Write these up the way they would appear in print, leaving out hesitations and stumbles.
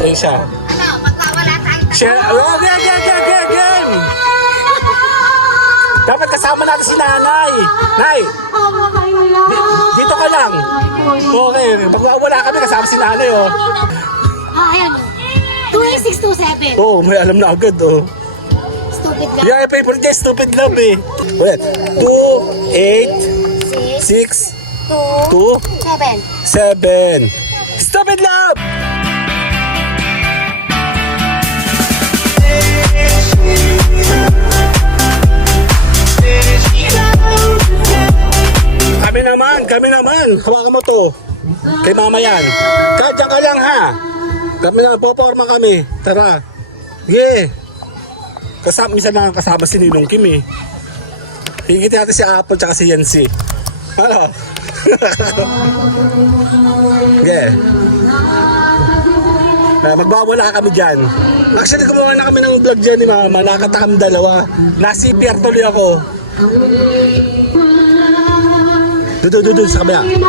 Ayun siya. Ano, magwawala tayong Siya, oh, game! Dapat kasama natin si nanay. Nay, dito ka lang. Okay, magwawala kami kasama si nanay, oh. ayan. 28627. Oh, may alam na agad, oh. Stupid ka. Yeah, favorite niya, stupid love, eh. Ulit. 2, 8, 6, 2, 7. Stupid love! Kami naman. Hawakan mo to. Kay mama yan. Kadya ka lang, ha. Kami naman, poporma kami. Tara. Yeah. Kasama, minsan na kasama si Ninong Kim, eh. Higit natin si Apple tsaka si Yancy. Ano? Yeah. Magbawala kami dyan. Actually, gumawa na kami ng vlog dyan ni mama. Nakatakam dalawa. Nasi-PR tuloy ako. Dito sa kabila. Dito.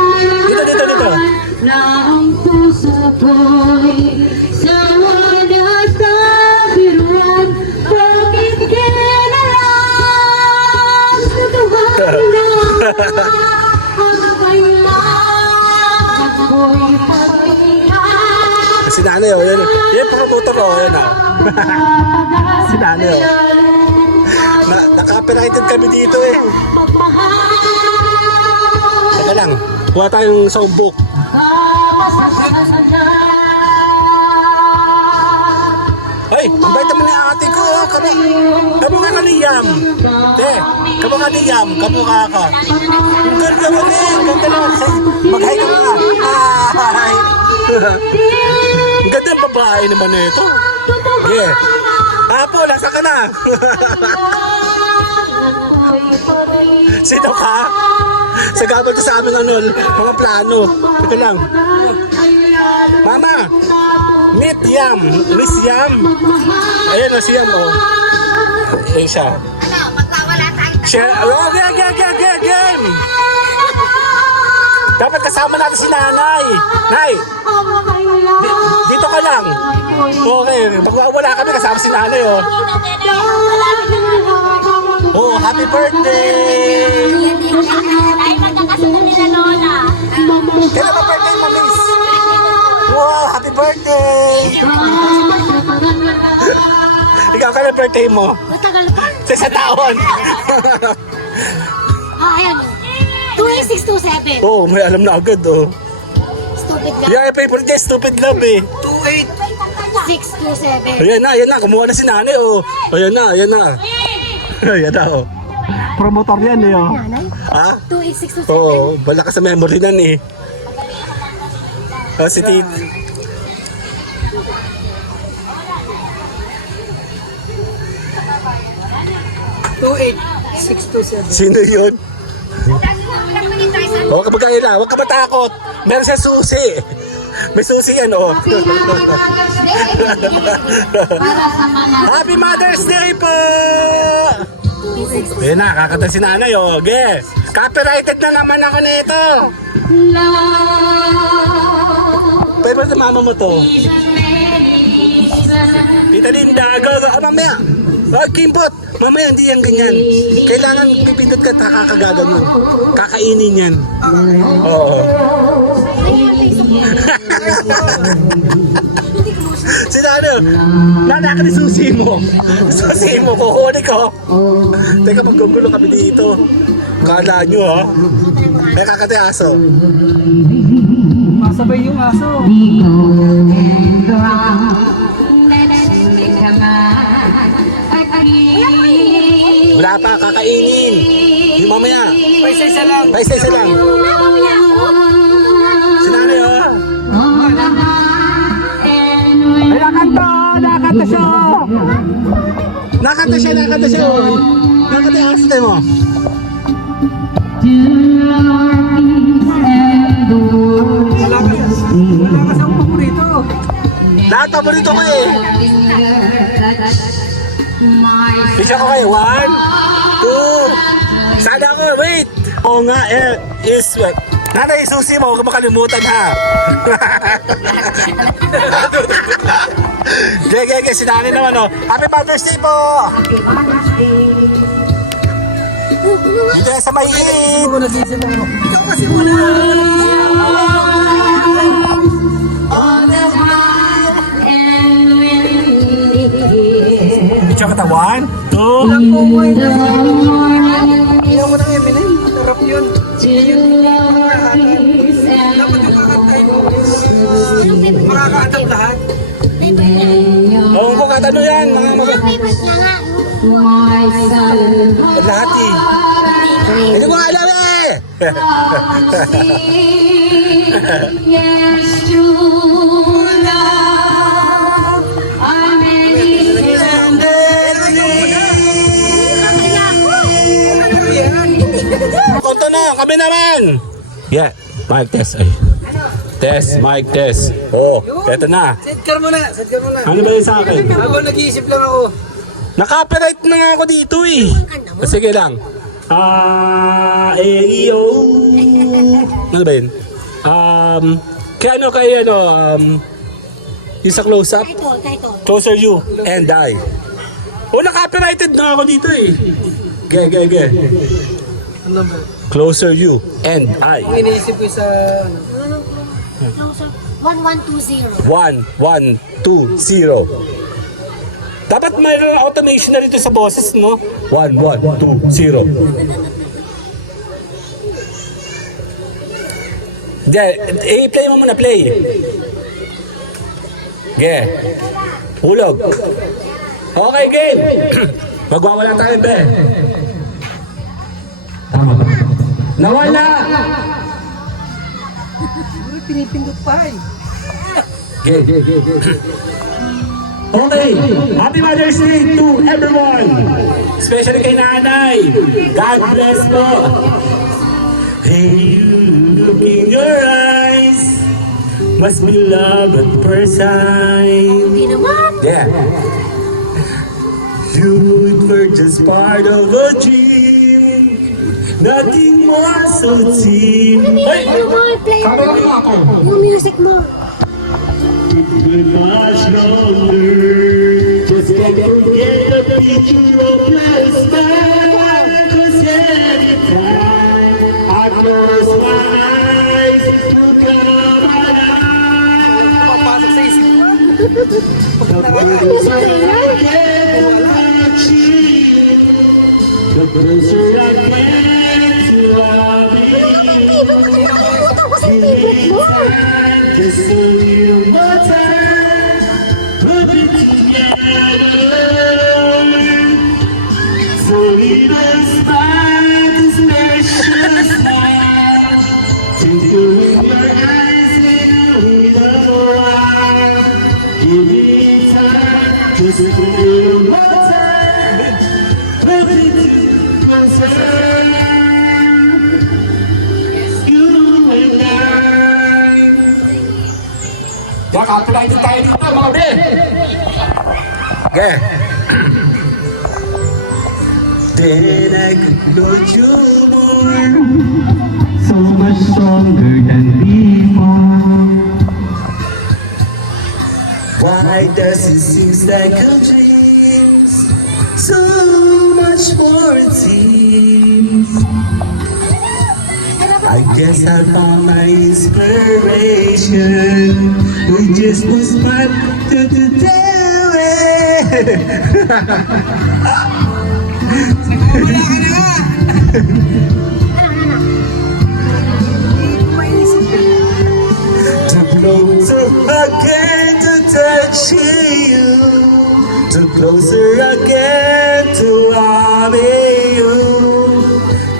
Na ang puso ko'y sawa na sa biruan. Bakit kinalang sa tuwag na ang kailang ako'y pag-ihan. Si nanay, oh. Yan promotor, oh. Yan, oh. Si nanay, oh. Naka-copyrighted kami dito, eh. Teka lang. Kuha tayong songbook. Ay, ang bait naman ni ate ko. Kamu nga naliyam. Kamu nga naliyam. Kamukha ka. Ang ganda mo din. Ganda naman. Mag-hi ka nga. Hi. Ang ganda ng babae naman na ito. Yeah. Apo, lasa ka na. Sino ka? Sagabal ko sa amin ano, mga plano. Ito lang. Mama, meet Yam. Miss Yam. Ayan o, si Yam o. Ayan siya. Ano, magwawala tayong Siya, oh, game! Dapat kasama natin si nanay. Nay, dito ka lang. Okay, magwawala kami kasama si nanay, oh. Oh, happy birthday! Ay, magkakasunod nila Lola. Kailan ba birthday mo, miss? Wow, happy birthday! Ikaw, kailan birthday mo? Matagal pa. Sa taon. Ayan. 28627. Oh, may alam na agad, oh. Stupid ka. Yeah, favorite niya, stupid love, eh. 627. Ayan na. Kumuha na si nanay, oh. Ayan na. Ayan na, oh. Promotor yan, eh, oh. Nanay? Ha? 28627. Oo, bala ka sa memory nan, eh. Oh, si Tito. 28627. Sino yun? Huwag ka magkaila, huwag ka matakot. Meron siya susi. May susi yan, oh. Happy Mother's Day po! Ayan na, kakanta si nanay, oh. Ge, copyrighted na naman ako nito. Pero sa mama mo to. Tita Linda, go. Mamaya. Kimbot. Mamaya, hindi yan ganyan. Kailangan pipindot ka, kakaganon. Kakainin yan. Oo. Sino ano? Nana ka ni susi mo. Susi mo, kuhuli ko. Teka, maggugulo kami dito. Kala nyo, ha? May kakati aso. Masabay yung aso. Wala pa, kakainin. Yung mamaya. Paisa-isa lang. Paisa-isa lang. Si nanay, oh. Ay, nakanta! Nakanta siya! Nakanta siya! Nakanta yung aso tayo mo. Wala ka sa paborito. Lahat paborito ko, eh. Bisa ko kayo. 1, 2. Sana ako, wait. Oo nga, is what? Nanay, susi mo, huwag ka makalimutan, ha? Gege, si Nani naman, oh. Happy Father's Day po! Dito yan sa may Hindi ko nag-iisip ako. Ikaw kasi wala. picture kita. 1, 2. Ilang po mo yun. Ilang mo ng Eminem. Sarap yun. Yun yung makakanta. Dapat yung kakantahin mo. Makakaantap lahat. Oo, kung ano yan, mga Favorite niya nga. lahat eh. Hindi mo alam eh! Yes, true love. I'm Konto na, kami naman! Yeah, mic test. Ay. Test, mic test. Oo, eto na. Set car mo na. Set car mo na. Ano ba yun sa akin? Habang nag-iisip lang ako. Naka-copyright na nga ako dito eh. Sige lang. E-I-O. Ano ba yun? Kaya ano, yung sa close-up, Title. closer you and I. Oh, naka-copyrighted na ako dito eh. Ge. Ano ba? Closer you and I. Ang iniisip ko sa... Closer. 1120. 1120. Dapat mayroon automation na rito sa boses, no? 1120. Hindi, i-play mo muna, play. Ge. Hulog. Okay, game. Magwawala tayo, be. Tama ba? Nawala! Siguro pinipindot pa eh. Ge. Okay, Happy Mother's Day to everyone! Especially kay nanay. God bless po. Hey, you look in your eyes. Must be love at first sight. Hindi naman. Yeah. You were just part of a dream. Nothing more so deep. Hey! Ano mo, play mo. Kamera mo ako. Yung music mo. Much longer. Just can't forget the picture of your smile. 'Cause every time I close my eyes, you come alive. Papasok sa isip ko. The closer I get to you, the closer I get to love you. Ba't nakalimutan ko sa favorite mo? Just a little more time, we'll be together. So little smile, this precious smile. Twinkle in your eyes and a little while. Give me time, just a little more time. We'll be closer. You and I. Ya, copyrighted tayo dito, mga be! Okay. Then I could know you more. So much stronger than before. Why does it seem like a dream? So much more it seems. I guess I found my inspiration. We just was back to the day. Wala ka na! To closer again to touch you. To closer again to love you.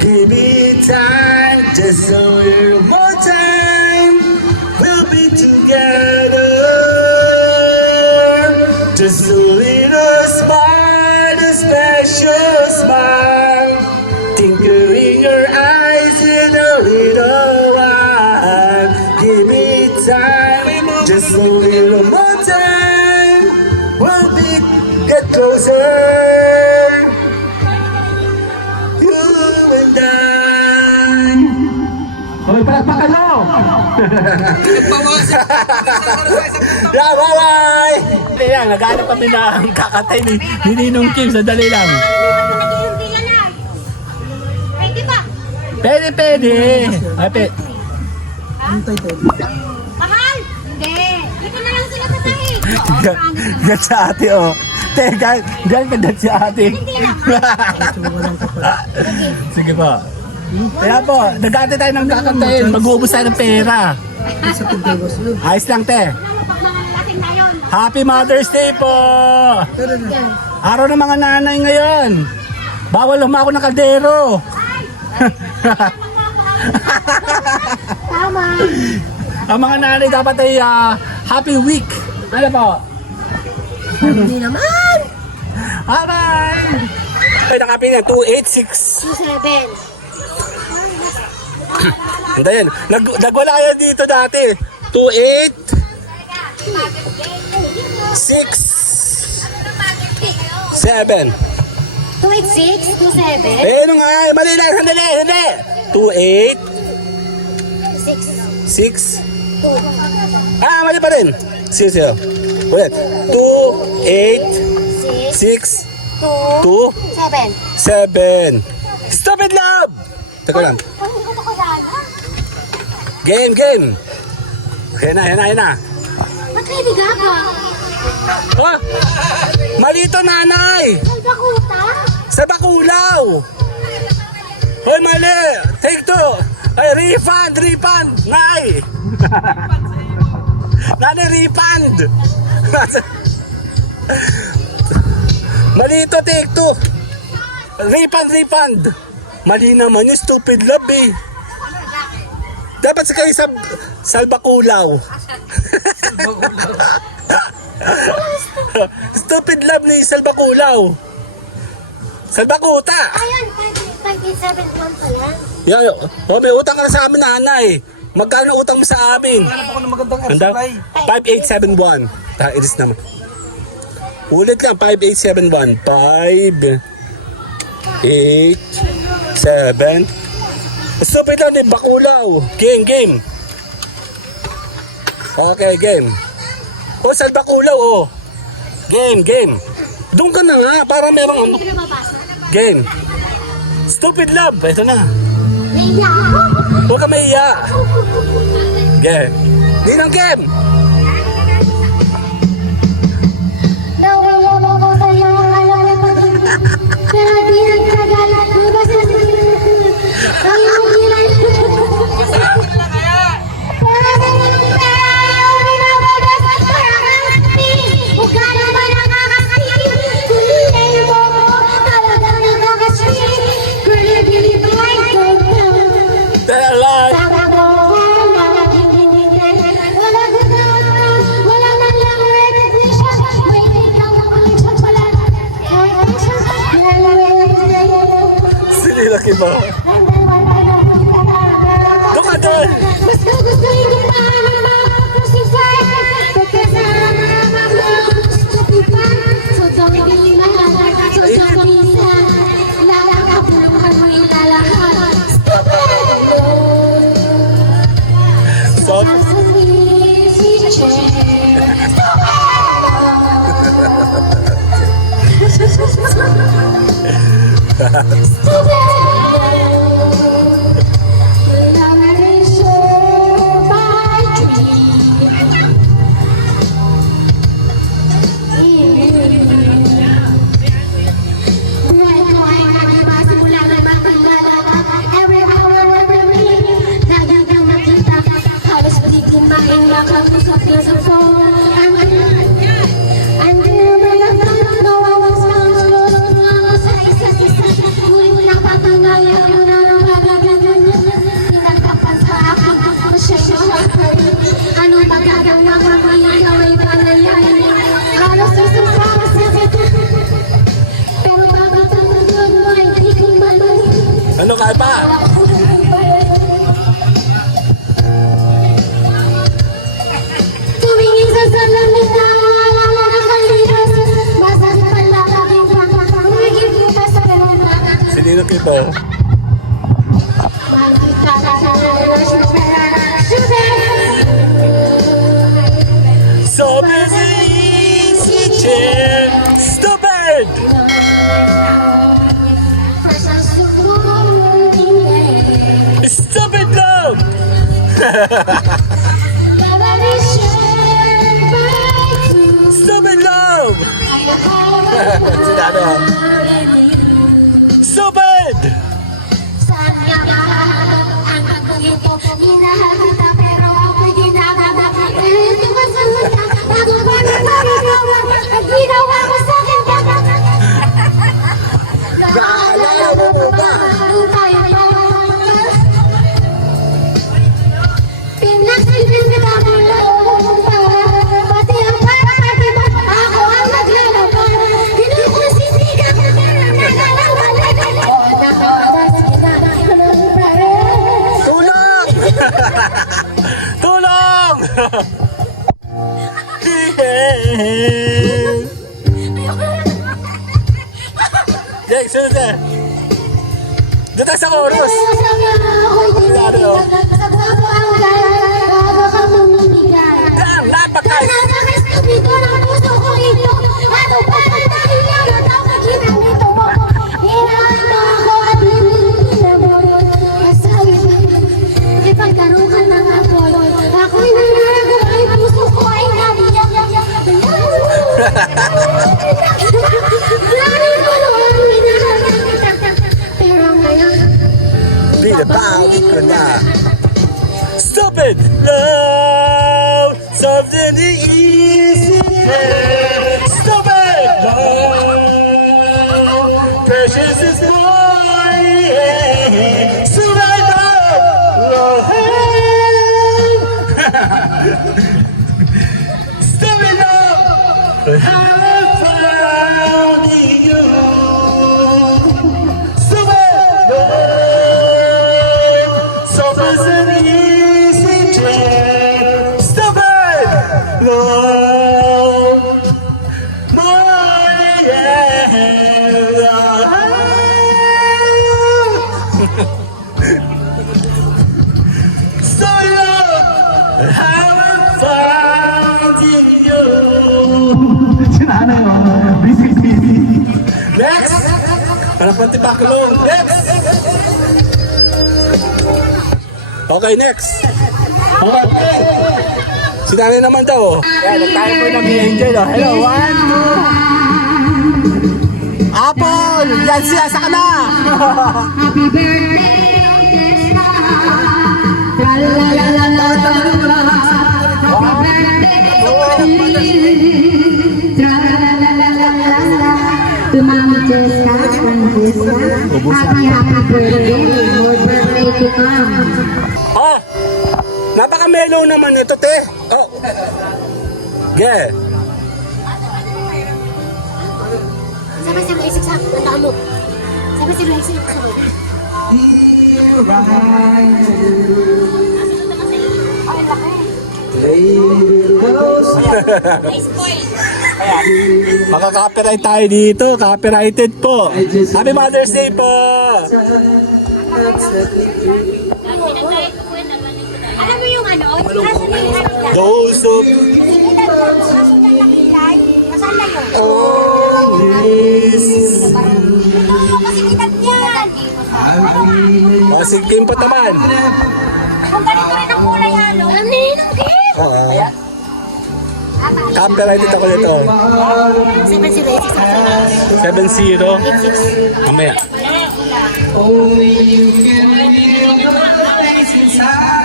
Give me time, just a little more time. We'll be together. Just a little smile, a special smile. Tinker in your eyes in a little while. Give me time, just a little more time. We'll be get closer. You and I. Hoy, palakpakan mo! Nagbawasan. Yeah, bye-bye! Sandali lang, naghanap kami ng kakatay ni Ninong Kim. Sandali lang. Pwede ba? Pwede, pwede. Ay, Mahal? Hindi. Dito na lang sila sa sahig. Gan sa ate, oh. Te, gan ka gan sa ate. Sige po. Kaya po, nag-ate tayo ng kakantayin. Mag-uubos tayo ng pera. Ayos lang, te. Pagmamalating na yun. Happy Mother's Day po! Araw ng mga nanay ngayon. Bawal lumako ng kaldero. Tama. Ang mga nanay dapat ay happy week. Ano po? Hindi naman. Bye-bye! Ay, nakapin na. 286. 27. Andayan. Nagwala kayo dito dati. 28. 6. 7. 286, 27. Eh, ano nga? Mali lang. Sandali. Sandali. 28. 6. 2. Ah, mali pa rin. 6. Ulit. 2, 8, 6, 2, 7. 7. Stupid love! Teka lang. Hindi ko ito kailangan. Game, game. Okay na, yan na, yan na. Ba't Lady Gaga? Oh, mali to, nanay. Ay, Dakota? Sa Bakulaw. Hoy, mali. Take two. Ay, refund, refund. Nay. Nanay, refund. Mali to, take two. Refund, refund. Mali naman yung stupid love eh. Dapat sa kayo sa Bakulaw. Stupid love ni Salbakulaw. Salbakuta. Ayan, 5871 pala. Yan, oh, may utang ka na sa amin, nanay. Magkano utang mo sa amin? Hanap ako ng magandang air Handa? supply. 5871. It is naman. Ulit lang, 5871. 5, 8, 7. Stupid lang ni Bakulaw. Game, game. Okay, game. O, Salbakulaw, oh. Game, game. Doon ka na nga, para merong ano. Hindi ko nababasa. Game. Stupid love. Ito na. Naiya ako. Huwag ka mahiya. Game. Ninang game. Nawala mo sa'yo, alam mo pa din. Pero di nagkagalat mo ba sa ang iyong kilay. Pero sa iyong pera, ayaw binabagas. Para kang peace. Huwag ka naman nakakasing. Kung hindi mo ko, talagang nakakasing. Kung hindi mo ay Tala. para mo ko, nakakinigan. Wala nang lang recognition. May ikaw ang ulit pala. Sinilaki ba? Doon ka doon. Gusto yung ma-crucify. Pagkasama ma-crucify. So don't be mad. So don't be sad. Lalakap naman mo yung lalahat. Stupid! Stop. Sa easy chair. Ano magagawa mo ngayon gawin palayan? Halos susupa sa pero bakit ang mundo mo ay di ko maluhin? Ano kaya pa? Tumingin sa salamin na alala ng kalipas. Masas pala aking pangakawigin ko pa sa kalama. Sinilaki ba? Makita ka sa relasyon sa So busy. Love is shared by two. Stupid love! Sinabi ha? Stupid! Saan ka ba? Ang pagkuhin ko, minahal kita pero ako'y ginagawa. Ito ka sa mata, bago pa nagagawa. Ang ginawa mo sa akin, naalala mo ba? Nung tayo pa. Pinagsilbing kita mo lang para. Pati ang para-pati mo, ako ang naglalaban. Hinusisika ko na nagalawan. Nakaoras kita ng para. Tulong! Tulong! Jake, sunod na. Doon tayo sa chorus. Damn, napakay! Binabawi ko na. Stupid love, something easy. Stupid love, precious is mine. Stupid love, stupid love, how I found you. Stupid love, suffers an easy trap. Stupid love, my stupid love, how I found you. Sinanay mo, busy. Next! Parang pantipakulong. Next! Okay, next. Okay. Si nanay naman daw. Yan, nagtayo po ng angel. Hello, 1, 2. Apple! Yan siya, saka na! Happy birthday, Tesla. Tra-la-la-la-la. Happy birthday, tra-la-la-la-la-la. To Mama Jessica and Jessica. Happy birthday. More birthday to come. Oh! Napaka-mellow naman ito, te. Oh. Yeah. Sabi si Luisik sa tanda mo. Sabi si Luisik sa mo. Ay, laki. Maka-copyright tayo dito. Copyrighted po. Happy Mother's Day po! Alam mo yung ano? Asan yung ano niya? Those of Asan yung nakilay? Nasaan na yun? always. Ito yung kasingitan niyan. O, si Kim po naman. Kung ganito rin ang kulay halo. Alam niya yun ang gift. Oo. Copyrighted ako dito. 7-0-86. 7-0. Mamaya. Only you can feel the place inside.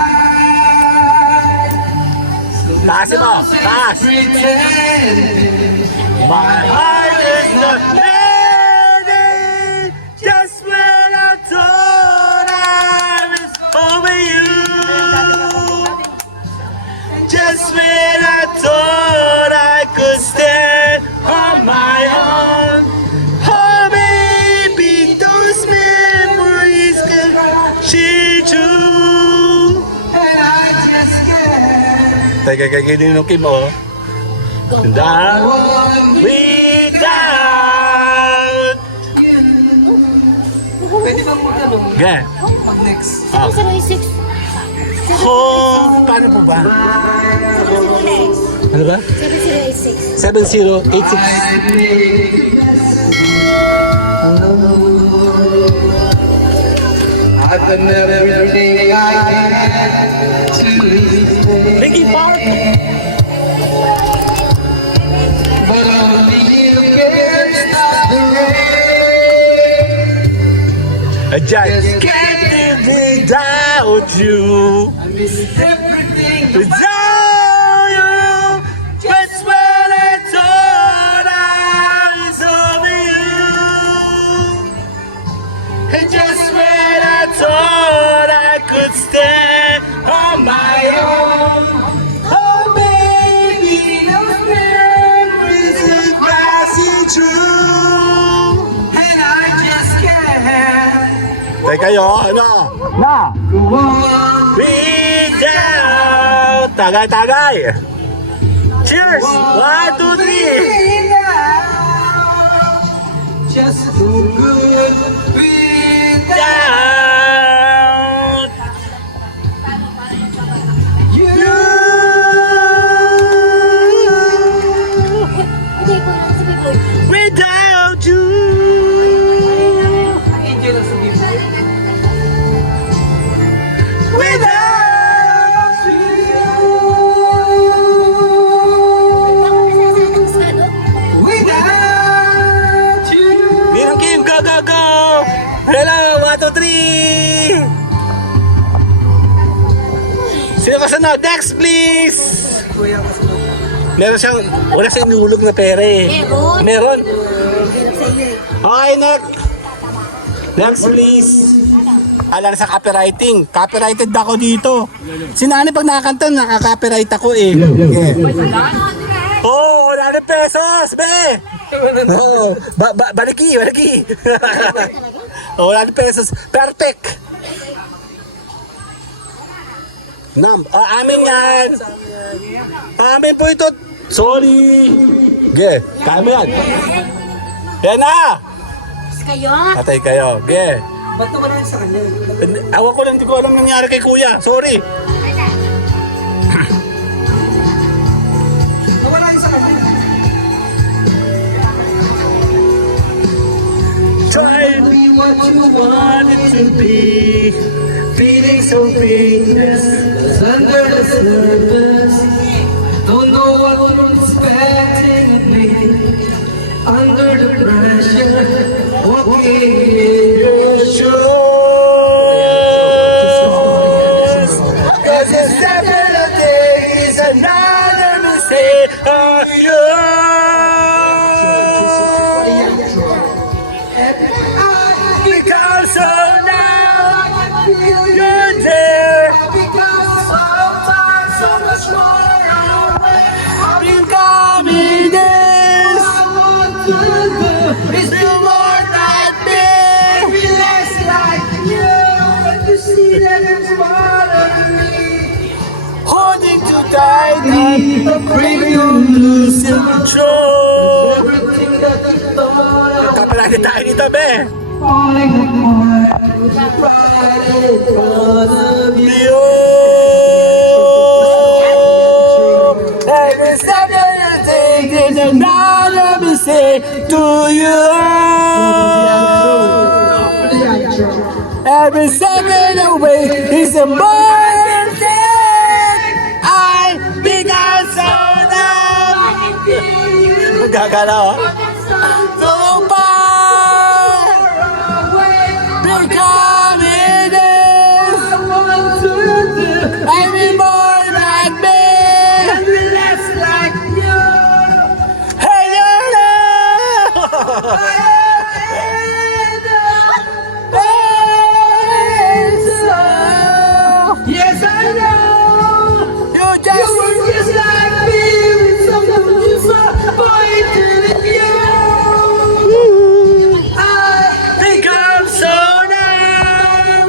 Taas mo! Taas! Pretend My heart is not ready. Just when I thought I was over you. Just when I thought I could stand on my own. Oh, baby, those memories can change you. and I just can't. Teka, kaginin ng Kim, oh. And I'm without. Pwede bang magtanong Gan. pag next? 7-0-86. Oh, paano po ba? Ano ba? 7-0-86. 7086. I've done everything I can Linkin Park. But only you can stop the rain. I just can't live without you. I miss everything Without you, that's when I thought I was over you. And just when I thought I could stand on my own. Oh baby, those memories are passing through. and I just can't Teka yo, ano? Na! go on Without! Tagay! Cheers! 1, 2, 3! now. Just too good without Without you. Without you. Angel ang sabi mo. Without Without you. Mirang Kim, go, go, go! Hello, 1, 2, 3! Sino kasunod? Next, please! Kuya ko sa Meron siyang, wala siyang inulog na pera eh. Meron. Okay, next. Next, please. Alam sa copywriting. Copyrighted ako dito. Sinani pag nakakanta, nakaka-copyright ako eh. Oh, 100 pesos, be! Oh, baliki. Oh, 100 pesos. Perfect. Amin yan. Amin po ito. Sorry. Ge, kaya mo yan. Yan na. Kayo? Patay kayo. Ge. Ba't naman lang sa kanya? Awa ko lang, hindi ko alam nangyari kay kuya. Sorry. Nawala yun sa kanya. Try to be what you want it to be. Feeling so painless. Under the surface, don't know what you're expecting of me. Under the pressure, walking in your shoes. Cause a step in a day is another mistake of you. Because so now you're there. because sometimes so much more away. I've been coming this. I want to do is Be more like me. be less like you. But you see that it's bothering me. Holding too tightly, afraid you'll lose control. Everything that you thought Kapalagi tayo dito, be. falling apart, right in front of you. You. Every step that you take is another mistake to you. Every second away is a more mistake. I become so numb. Gagalaw. So far. Becoming this. I be more like me. Less like you. Hey, you Yes, I know. You You just were just like me with someone disappointed in you. I become so numb.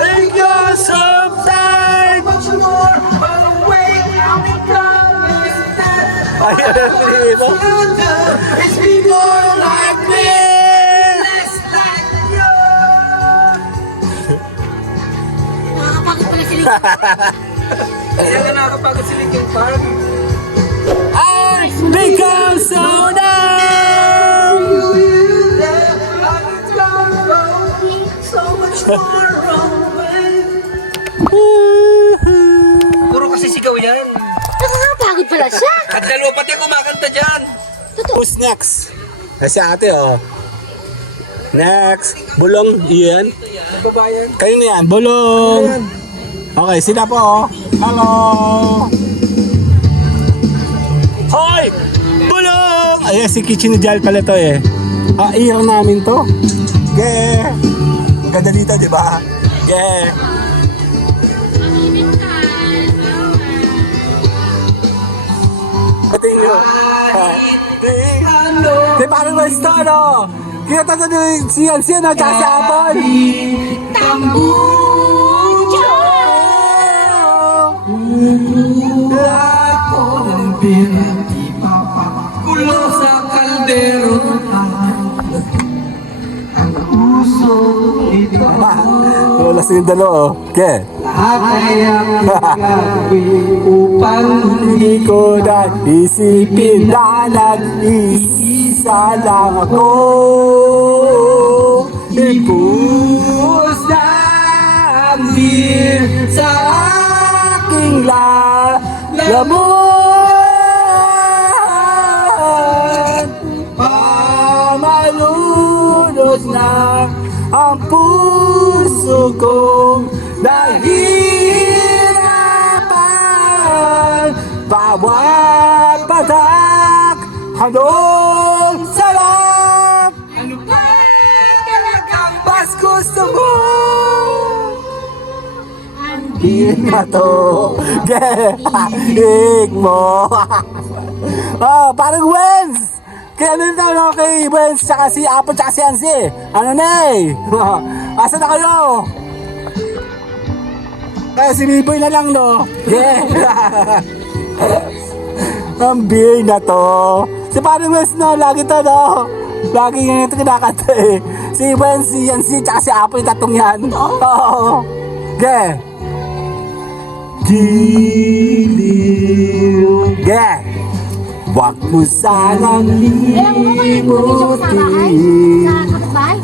Think you're so tight. much more awake now because that Ayun ang dito. you do is be more like me, less like you. Nakakapagod pala sila. Kaya ka nakakapagod si Linkin Park. I become so numb. So much more away. Puro kasi sigaw yan. Nakakapagod pala siya. At dalawa pati kumakanta dyan. Who's next? Kasi ate, oh. Next. Bulong, iyan. Babayan. Kayo na yan, bulong. Okay, sila po, oh. Hello. Hoy! Bulong! Ay, si Kichinijal pala to, eh. Iyan namin to. Ge! Ganda dito, di ba? Ge! Pati nyo. Di parang may star, no? Kinata ko nyo siyan, no? Tsaka si Apon. Kulo sa kaldero. Wala sa yung dalo, oh. Ge! Upang Hindi ko na isipin na nag-iisa lang ako. Ibuhos na ang beer sa aking lamunan. Pamalunod na ang puso kong nahihirapan. Bawat patak hanggang sarap. ano ba talagang Mas gusto mo di na to. Gehig mo. Oh, parang Wens. Kaya ano na no, kay Wens tsaka si Apple tsaka si Ansi. Ano na eh. Asa na kayo? Kaya si Biboy na lang, no? Yeah! Ang beer na to. Si parang Wes, no? Lagi to, no? Lagi nga ito kinakanta, eh. Si Wen, si Yancy, tsaka si Apo yung tatong yan. Oo. Yeah! Giliw. Yeah! Wag mo sanang Eh, ako mo ngayon dito sa bahay. Sa kapitbahay.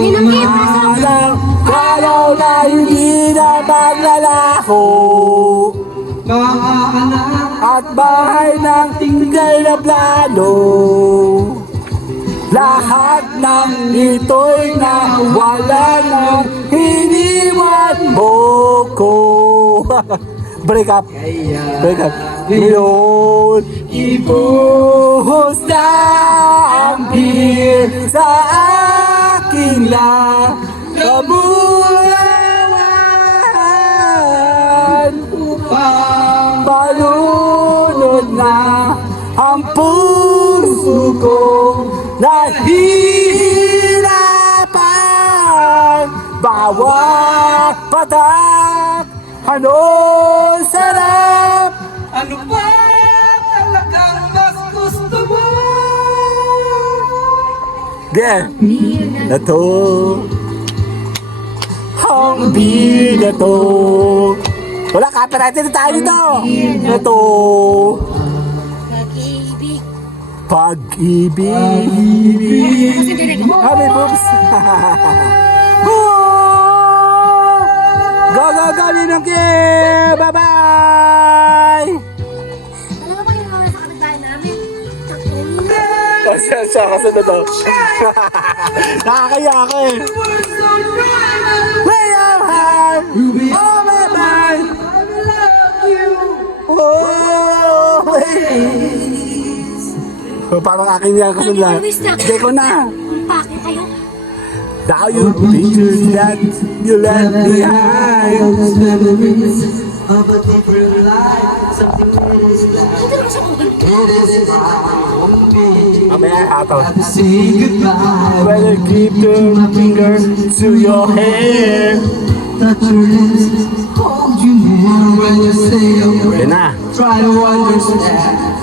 Ninangkip na sa Kalaw na hindi na maglalako. mga anak? At bahay ng tinggal na plano. Lahat ng ito'y nawala nang hiniwan mo ko. Break up. Break up. Ngayon, ibuhos na ang beer sa aking lamunan. Upang balunod na ang puso kong nahihirapan. Bawat patak, ano sarap. Ano ba talagang mas gusto mo? Yeah, na to. Ang beer na to. Wala, copyright na tayo dito. Na to. pag-ibig. Pag-ibig. Happy boobs. Go, go, go, Ninong Kim! Bye-bye! Alam mo ba yung mga sa kapitbahay namin? Pasensya ka sa to. Nakakaya ako eh. Way of heart, oh my mind. Oh, wait. Parang akin yan kasunod. Hindi ko na. Bakit kayo? Now you pictures that you left behind. Of a different life, something that is like Ito na sa kugan. Mamaya hataw. say goodbye. When I keep my finger to your hair. Touch your lips, hold you near when you say a word. Yan na. Try to understand.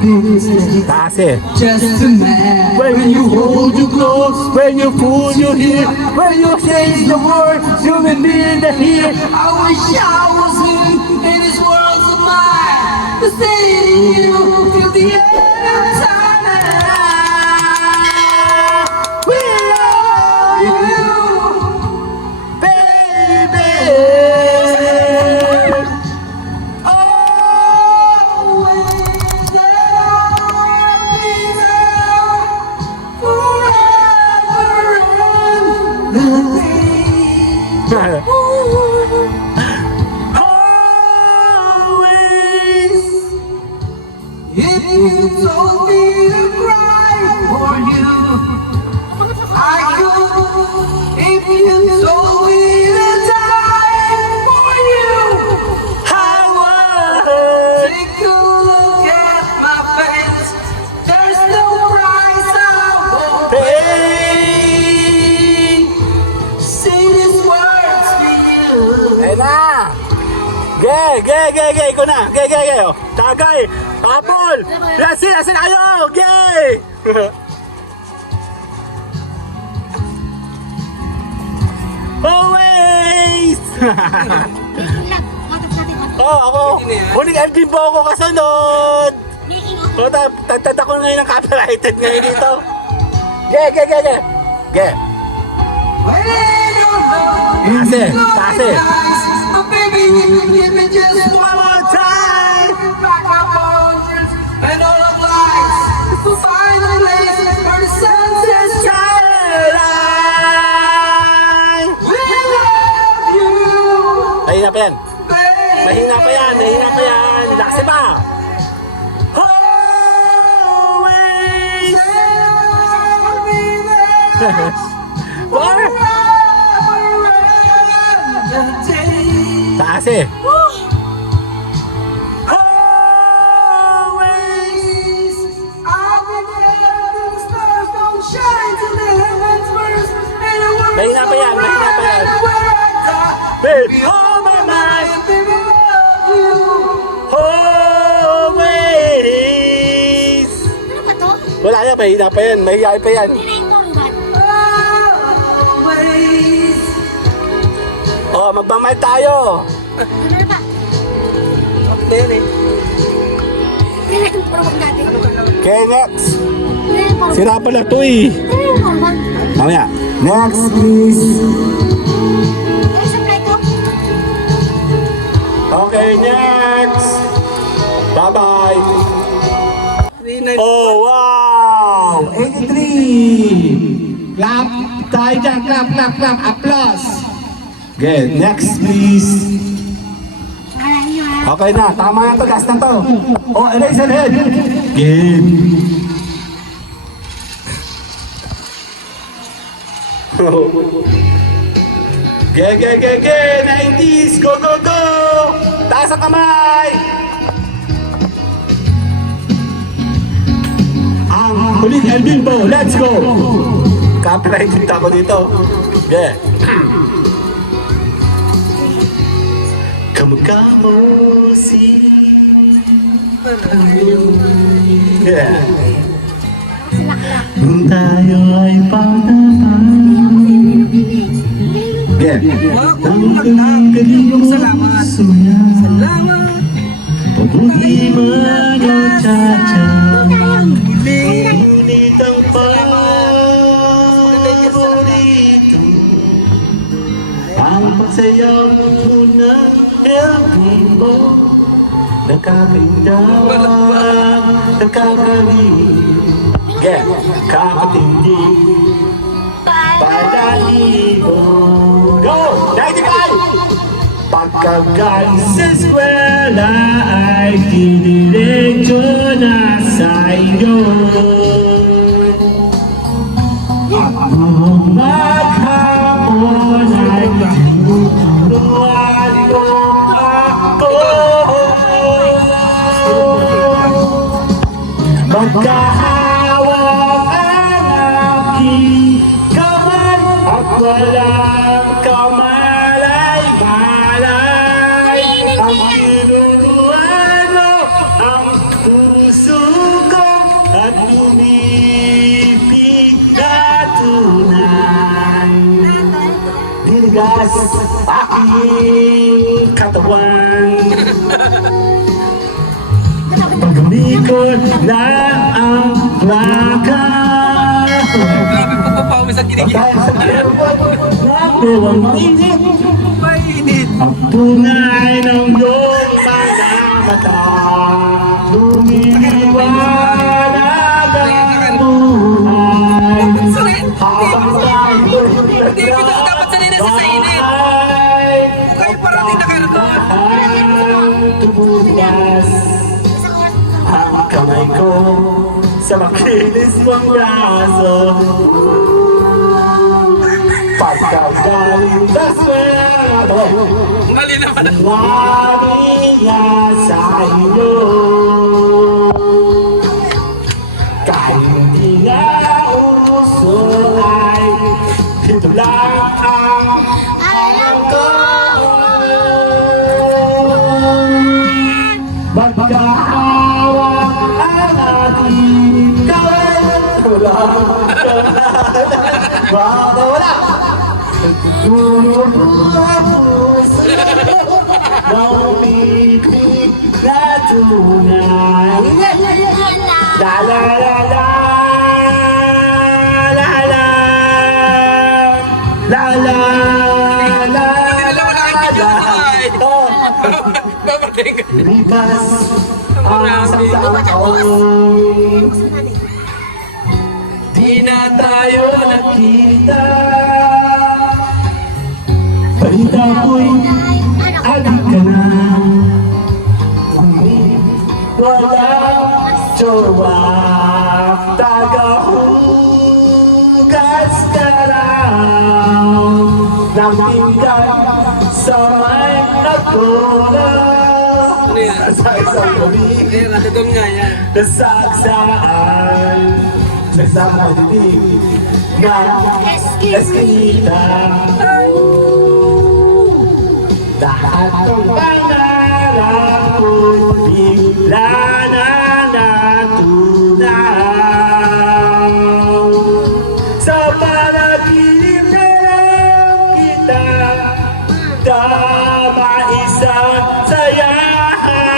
This is Taas eh. just a man. When you hold you close, when you pull you here, when you change the word, you will be in the here. I wish I was him in his worlds of mine. To stay in you till the end of time. We love you, baby. you told me to cry for you, I could. If you told me to die for you, I would. Take a look at my face. There's no price I won't pay. Say these words for you. Ayun na! Gay! Ikaw na! Gay! Oh. Tagay! Apple! Lasing kayo! Gay! Always! Oh, ako! Huling Elvin po ako kasunod! Oh, tatanda ko ngayon ng copyrighted ngayon dito. Gay! Gay! Taas. Oh, baby, you can give me just one more time. Back up all dreams and all of lies. To find a place where the sun says shine. We love you, Mahina pa yan. baby. Mahina pa yan. Lakas pa. Always tell me that More. the day. Taas eh. Always, I'll be there till the stars don't shine, till the heavens burst, and the world Mahina pa yan. where I die. Baby, hold my mind. Baby, love you. Always. Ano ba to? Wala yan. Mahina pa yan. Mahiyay pa yan. Tinayin mo ba? Always. Oh, magmamahal tayo. Ano ba? Then Tinayin yung parang natin. Okay, next. Tinayin yung parang. Sira pala to eh. Tinayin yung parang. Mamaya. Next, please. Tinayin sa plato. Okay, next. Bye-bye. Oh, wow! 83! Clap! Tayo dyan! Clap! Applause! Okay, next please. Alay nyo ha. Okay na, tama na to, gas na to. Oh, erase head. Game. Ge! 90s! Go! Taas ang kamay! Ang huling Elvin Bo, let's go! Copyright dito ako dito. Yeah. Kamu si yeah. Kung tayo ay pagdaman yeah. Salamat. Pabuti mag-achacha Ngunit ang paborito Ang pagsayaw mo ng Elvin mo Nakakaindawang Nakakaliw yeah. Kakatindi Palahibo Go! 95! Pagkagaling sa eskwela ay didiretso na sa iyo At buong maghapon ay tinuturuan mo ako Magkahawak ang aking kamay at walang kamalay-malay Ang tinuruan mo ang puso ko at lumipig na tunay Dinigas aking katawan Pagumikot na ang plaka Grabe po pa pawis ang kinikita. Dahil sa kirot Grabe ang init Mainit. Ang tungay ng iyong mga mata Lumiliwanag ang buhay Habang tayo Hindi ko dapat sanay na sa init. Kayo parang di nakarito. Ang tubulas Ang kamay ko sa makinis mong braso. Pagkagaling sa sweldo, Mali naman. lagi nga sa iyo. Kahit hindi nga uso ay dito lang ang alam ko. Magkahawak ang ating gawin. Wala. Tutulog ang puso ng umibig na tunay. La la la la la la la la la la. Babateng ka. Lipas ang saktang taon, di na tayo nakita. Balita ko'y adik ka na, ngunit walang jowa. Tagahugas ka raw ng pinggan sa may nagbola. Ano yan? Sa isang gabi, Eh, ratidong nga yan. nasagsaan sa isang madilim na eskinita. Lahat ng pangarap ko'y bigla na natunaw. Sa panaginip na lang kita tama isang sayahan.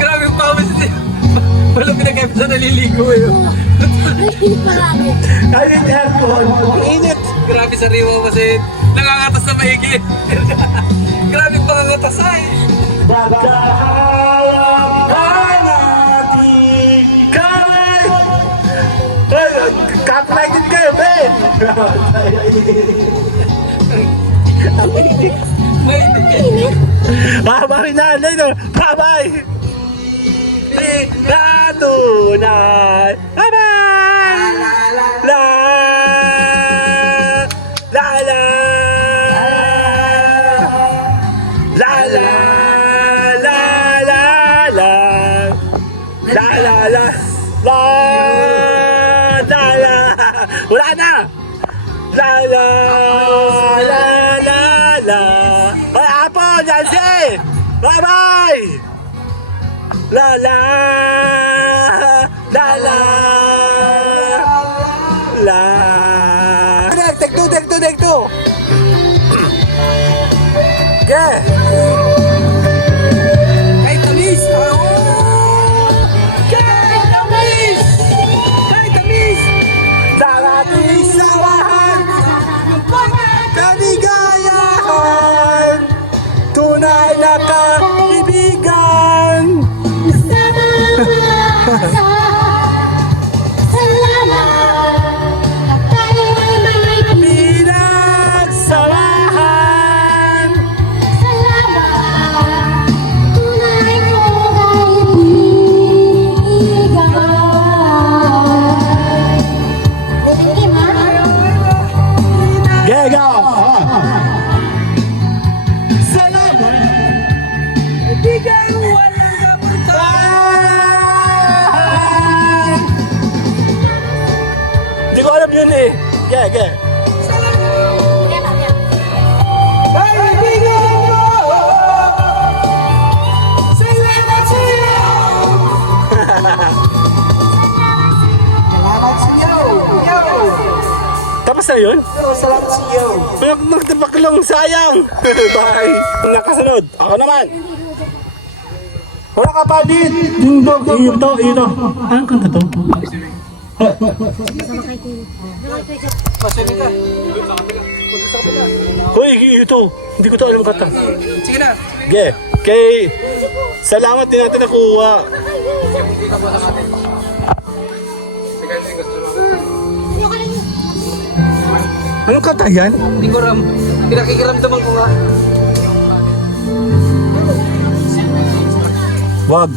Grabe pa ako siya. Walang pinagkaiba sa naliligo eh. Ayun, aircon. Ang init. Grabe sa riwa kasi nangangatas na maigi. Grabe pangangatas ay. Magkahawak ang ating kamay. Ay, copyrighted kayo, Ben. Ang init. May Bye-bye na, later. Bye-bye. Natunay. Bye-bye. La la la la la la la la la la la la la. Wala na. La la la la la. Ay, Apo, Nancy. Bye-bye. La la la la la. Take two. Yeah. Kay Tamis! Kay Tamis! Kay Tamis! Sa ating samahan, kaligayahan, tunay na kaibigan. Pinagsamahan. Gega! Salamat! Bigay walang kapuntahan! Hindi ko alam yun eh. Gega! Kaibigan mo! Salamat sa iyo! Salamat sa iyo! Tapos na yun? Salamat sa iyo! Magtabaklong sayang! Bye! Nakasunod, ako naman! Wala ka pa din! Iyo to. Anong kanta to? Pasyon ka. Hoy, iyo to! Hindi ko to alam kanta. Sige na. Ge, kay... Salamat din natin nakuha. Anong kanta yan? Hindi ko ram. Pinakikiramdaman ko nga. Wag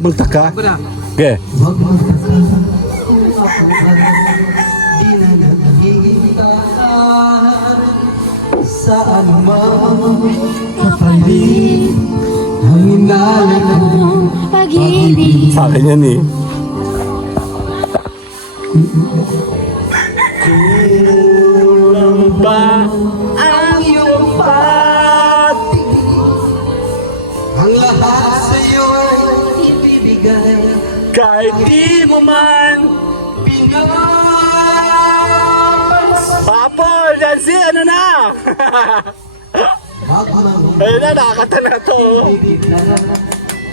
magtaka. Ako na. Okay. Huwag magtaka kung ako di na nakikita sa anumang kapalit ang inalay ko. Pag-ibig. Sa akin yan eh. Kulang ba Ang iyong pati, ang lahat sa'yo ay ibibigay. kahit di mo man? Papo, yan si ano na? Ayun na, nakakata na to.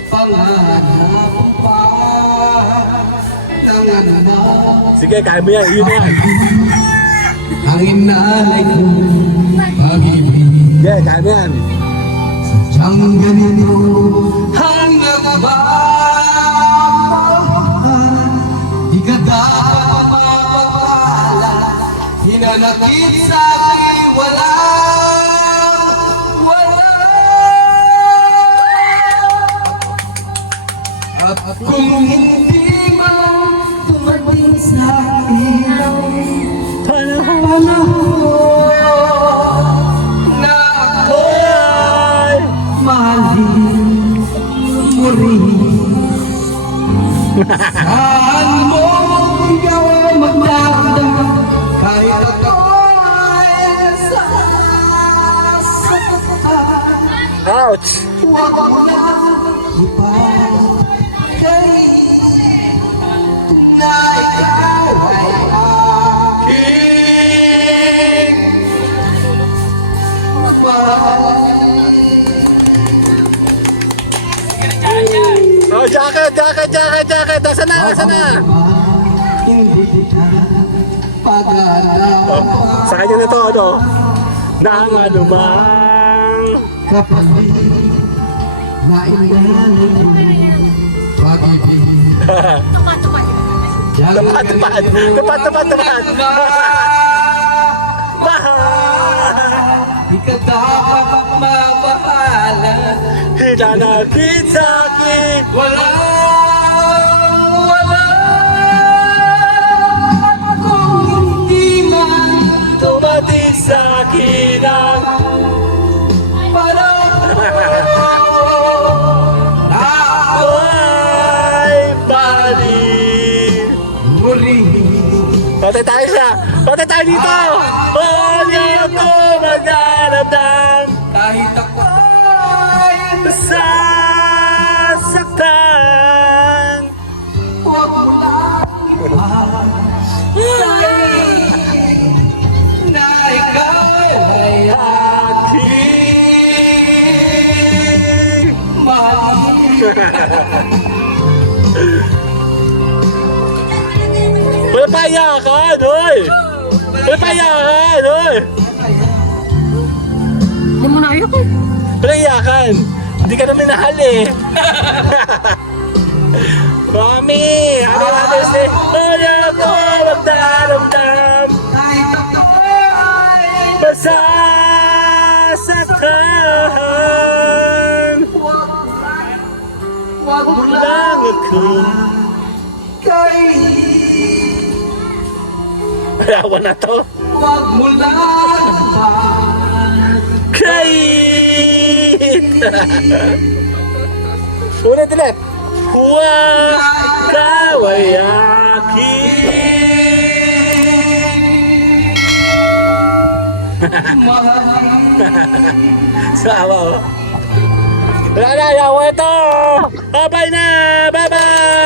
Panghanap pa ng ano na Sige, kaya mo yan. Yun yan. ang inalay kong pag-ibig. Yeah, kaya mo yan. Siyang ganito ang nagmamahal, di ka dapat mapapala. Hinanakit sa akin, wala. At kung hindi man dumating sa akin panahon na ako Ay! mahalin mo rin. Saan mo ikaw magdamdam kahit ako ay sasaktan. Ouch! Huwag mo lang ipagkay na ikaw ay aking mahal. Oh, jacket! Nasaan na? Hindi kita pag-alaman Oh, sa kanya na to, ano? Nang anumang. kapalit na inalay ko pag-ibig. Tapat. Di ka dapat mabahala. Hinanakit sa akin. Wala kung hindi man Dumating sa akin ang panahon na ako ay balik. muli. Patay tayo dito! Hindi ako magdaramdam Kahit ako ay sasaktan. huwag mo lang na ikaw ay Aking mahalin. Wala payakan, oy! Wala payakan, oy! Hindi mo na ayok eh. Wala iyakan! Hindi ka namin nahal eh! Mami! Ano natin si... Hindi ako magdaramdam Kahit ako ay masasaktan. huwag mo Lang lang ako. kay Ayawa na to. huwag mo lang Ulit. Huwag ikaw ay aking Sawa oh. Wala na, ayaw ito! Bye-bye na! Bye-bye!